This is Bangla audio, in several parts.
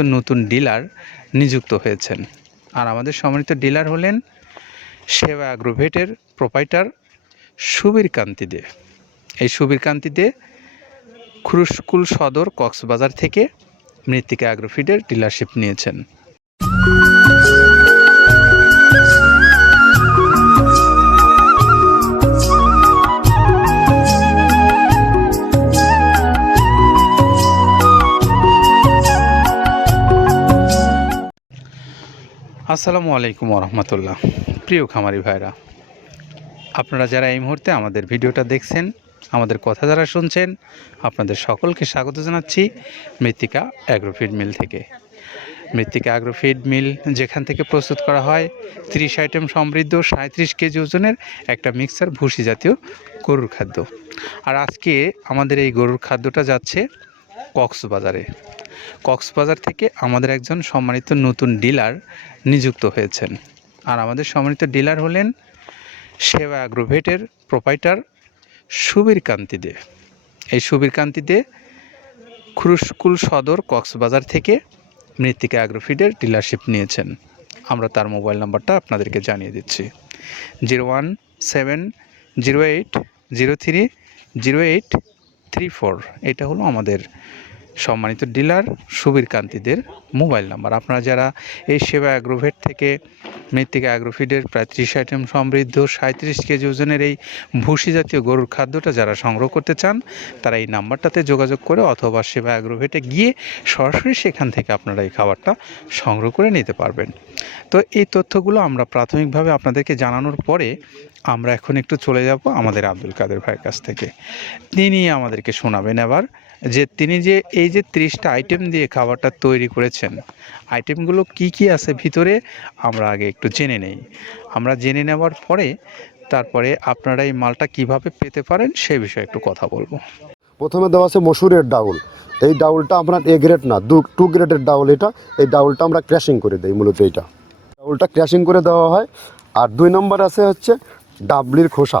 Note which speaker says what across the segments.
Speaker 1: নতুন ডিলার নিযুক্ত হয়েছেন। আর আমাদের সম্মানিত ডিলার হলেন সেবা অ্যাগ্রোভেটের প্রোপাইটার সুবীর কান্তি দে এই সুবীর কান্তি দে খুরুশকুল সদর কক্সবাজার থেকে মৃত্তিকা অ্যাগ্রোফিডের ডিলারশিপ নিয়েছেন। আসসালামু আলাইকুম রহমতুল্লাহ প্রিয় খামারি ভাইরা, আপনারা যারা এই মুহূর্তে আমাদের ভিডিওটা দেখছেন, আমাদের কথা যারা শুনছেন, আপনাদের সকলকে স্বাগত জানাচ্ছি মৃত্তিকা অ্যাগ্রোফিড মিল থেকে। মৃত্তিকা অ্যাগ্রোফিড মিল যেখান থেকে প্রস্তুত করা হয়, ত্রিশ আইটেম সমৃদ্ধ সাঁত্রিশ কেজি ওজনের একটা মিক্সার ভুসি জাতীয় গরুর খাদ্য। আর আজকে আমাদের এই গরুর খাদ্যটা যাচ্ছে কক্সবাজারে। কক্সবাজার থেকে আমাদের একজন সম্মানিত নতুন ডিলার নিযুক্ত হয়েছেন। আর আমাদের সম্মানিত ডিলার হলেন সেবা অ্যাগ্রোভেটের প্রোপাইটার সুবীর কান্তি দে। এই সুবীর কান্তি দে খুরুশকুল সদর কক্সবাজার থেকে মৃত্তিকা অ্যাগ্রোফিডের ডিলারশিপ নিয়েছেন। আমরা তার মোবাইল নাম্বারটা আপনাদেরকে জানিয়ে দিচ্ছি। Zero one seven zero eight zero three zero eight three four এটা হলো আমাদের সম্মানিত ডিলার সুবীর কান্তিদের মোবাইল নাম্বার। আপনারা যারা এই সেবা অ্যাগ্রোভেট থেকে মৃত্তিকা অ্যাগ্রোফিডের প্রায় ত্রিশ আইটেম সমৃদ্ধ সাঁত্রিশ কেজি ওজনের এই ভুসি জাতীয় গরুর খাদ্যটা যারা সংগ্রহ করতে চান, তারা এই নাম্বারটাতে যোগাযোগ করে অথবা সেবা অ্যাগ্রোভেটে গিয়ে সরাসরি সেখান থেকে আপনারা এই খাবারটা সংগ্রহ করে নিতে পারবেন। তো এই তথ্যগুলো আমরা প্রাথমিকভাবে আপনাদেরকে জানানোর পরে আমরা এখন একটু চলে যাব আমাদের আব্দুল কাদের ভাইয়ের কাছ থেকে। তিনি আমাদেরকে শোনাবেন এবার। যে তিনি যে এই যে ত্রিশটা আইটেম দিয়ে খাবারটা তৈরি করেছেন আইটেমগুলো কি কি আছে ভিতরে আমরা আগে একটু জেনে নেই। আমরা জেনে নেওয়ার পরে তারপরে আপনারা এই মালটা কীভাবে পেতে পারেন সে বিষয়ে একটু কথা বলব।
Speaker 2: প্রথমে দেওয়া আছে মসুরের ডাউল। এই ডাউলটা আপনার এ গ্রেড না, দু টু গ্রেডের ডাউল এটা। এই ডাউলটা আমরা ক্র্যাশিং করে দিই মূলত এইটা। ডাউলটা ক্র্যাশিং করে দেওয়া হয়। আর দুই নম্বর আছে হচ্ছে ডাবলির খোসা।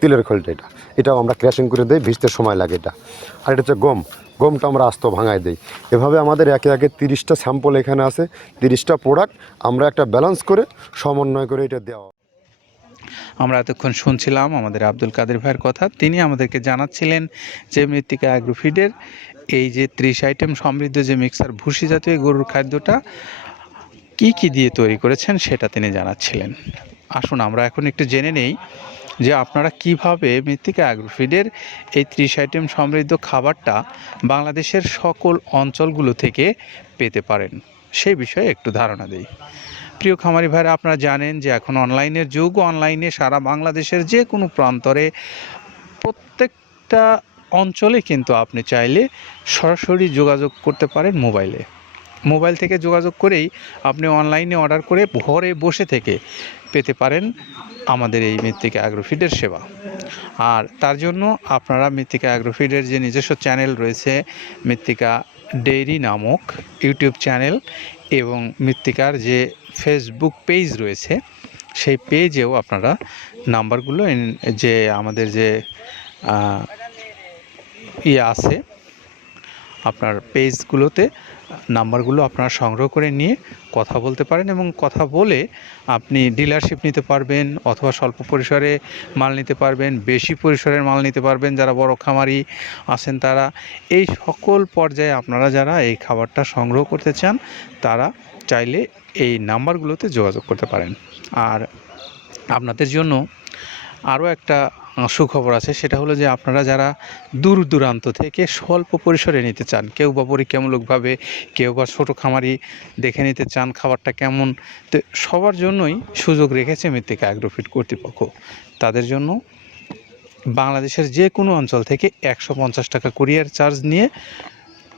Speaker 2: তিলের খোলটা এটা। এটাও আমরা ক্র্যাশিং করে দিই, ভিজতে সময় লাগে এটা। আর এটা হচ্ছে গম। গমটা আমরা আস্ত ভাঙায় দিই। এভাবে আমাদের একে একে তিরিশটা স্যাম্পল এখানে আছে, তিরিশটা প্রোডাক্ট আমরা একটা ব্যালেন্স করে সমন্বয় করে এটা দেওয়া।
Speaker 1: আমরা এতক্ষণ শুনছিলাম আমাদের আব্দুল কাদের ভাইয়ের কথা। তিনি আমাদেরকে জানাচ্ছিলেন যে মৃত্তিকা অ্যাগ্রোফিডের এই যে ত্রিশ আইটেম সমৃদ্ধ যে মিক্সার ভুসি জাতীয় গরুর খাদ্যটা কি কি দিয়ে তৈরি করেছেন সেটা তিনি জানাচ্ছিলেন। আসুন, আমরা এখন একটু জেনে নেই যে আপনারা কীভাবে মৃত্তিকা অ্যাগ্রোফিডের এই ত্রিশ আইটেম সমৃদ্ধ খাবারটা বাংলাদেশের সকল অঞ্চলগুলো থেকে পেতে পারেন। সেই বিষয়ে একটু ধারণা দিই। প্রিয় খামারি ভাইরা, আপনারা জানেন যে এখন অনলাইনের যুগ, অনলাইনে সারা বাংলাদেশের যে কোনো প্রান্তরে প্রত্যেকটা অঞ্চলে কিন্তু আপনি চাইলে সরাসরি যোগাযোগ করতে পারেন মোবাইলে। মোবাইল থেকে যোগাযোগ করেই আপনি অনলাইনে অর্ডার করে ঘরে বসে থেকে পেতে পারেন আমাদের এই মৃত্তিকা অ্যাগ্রোফিডের সেবা। আর তার জন্য আপনারা মৃত্তিকা অ্যাগ্রোফিডের যে নিজস্ব চ্যানেল রয়েছে, মৃত্তিকা ডেইরি নামক ইউটিউব চ্যানেল এবং মৃত্তিকার যে ফেসবুক পেজ রয়েছে, সেই পেজেও আপনারা নাম্বারগুলো যে আমাদের যে ইয়ে আছে আপনার পেজগুলোতে নাম্বারগুলো আপনারা সংগ্রহ করে নিয়ে কথা বলতে পারেন এবং কথা বলে আপনি ডিলারশিপ নিতে পারবেন অথবা স্বল্প পরিসরে মাল নিতে পারবেন, বেশি পরিসরের মাল নিতে পারবেন, যারা বড় খামারি আছেন তারা। এই সকল পর্যায়ে আপনারা যারা এই খাবারটা সংগ্রহ করতে চান, তারা চাইলে এই নাম্বারগুলোতে যোগাযোগ করতে পারেন। আর আপনাদের জন্য আরও একটা সুখবর আছে। সেটা হলো যে আপনারা যারা দূর দূরান্ত থেকে স্বল্প পরিসরে নিতে চান, কেউ বা পরীক্ষামূলকভাবে কেউ বা ছোটো খামারি দেখে নিতে চান খাবারটা কেমন, তো সবার জন্যই সুযোগ রেখেছে মৃত্তিকা অ্যাগ্রোফিট কর্তৃপক্ষ। তাদের জন্য বাংলাদেশের যে কোনো অঞ্চল থেকে একশো পঞ্চাশ টাকা কুরিয়ার চার্জ নিয়ে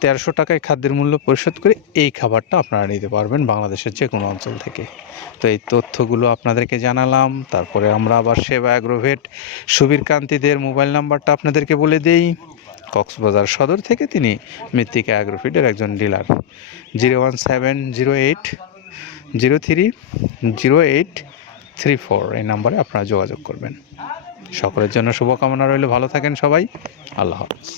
Speaker 1: তেরোশো টাকায় খাদ্যের মূল্য পরিশোধ করে এই খাবারটা আপনারা নিতে পারবেন বাংলাদেশের যে কোনো অঞ্চল থেকে। তো এই তথ্যগুলো আপনাদেরকে জানালাম, তারপরে আমরা আবার সেবা অ্যাগ্রোভেট সুবীর কান্তিদের মোবাইল নাম্বারটা আপনাদেরকে বলে দেই। কক্সবাজার সদর থেকে তিনি মৃত্তিকা অ্যাগ্রোফিটের একজন dealer. Zero one seven zero eight zero three zero eight three four এই নাম্বারে আপনারা যোগাযোগ করবেন। সকলের জন্য শুভকামনা রইল, ভালো থাকেন সবাই। আল্লাহ হাফিজ।